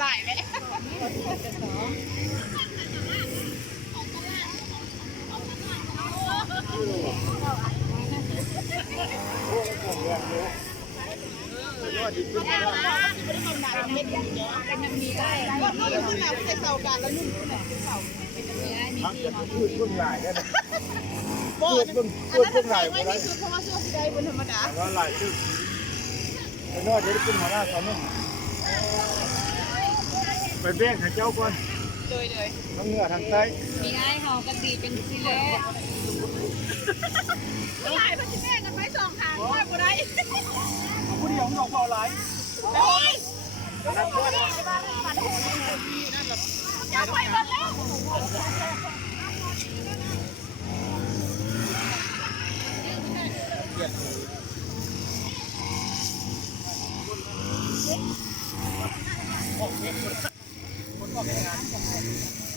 หลายไหมพูดหลายได้ไหมพูดหลายไม่ได้เพราะว่าเสื้อสีแดงเป็นธรรมดาว่าหลายชื่อไอ้นอดจะได้ขึ้นหัวหน้าเขาเนี่ยไปเบี้ยให้เจ้าก่อนเลยทั้งเหนือทั้งใต้มีไอ้เขากันดีเป็นสิเล่หลายพันแม่กันไปสองทางว่าบ่ได้ผู้เดียวดอกบ่อหลายโอ้ยจะไปกันแล้วคนออกงาน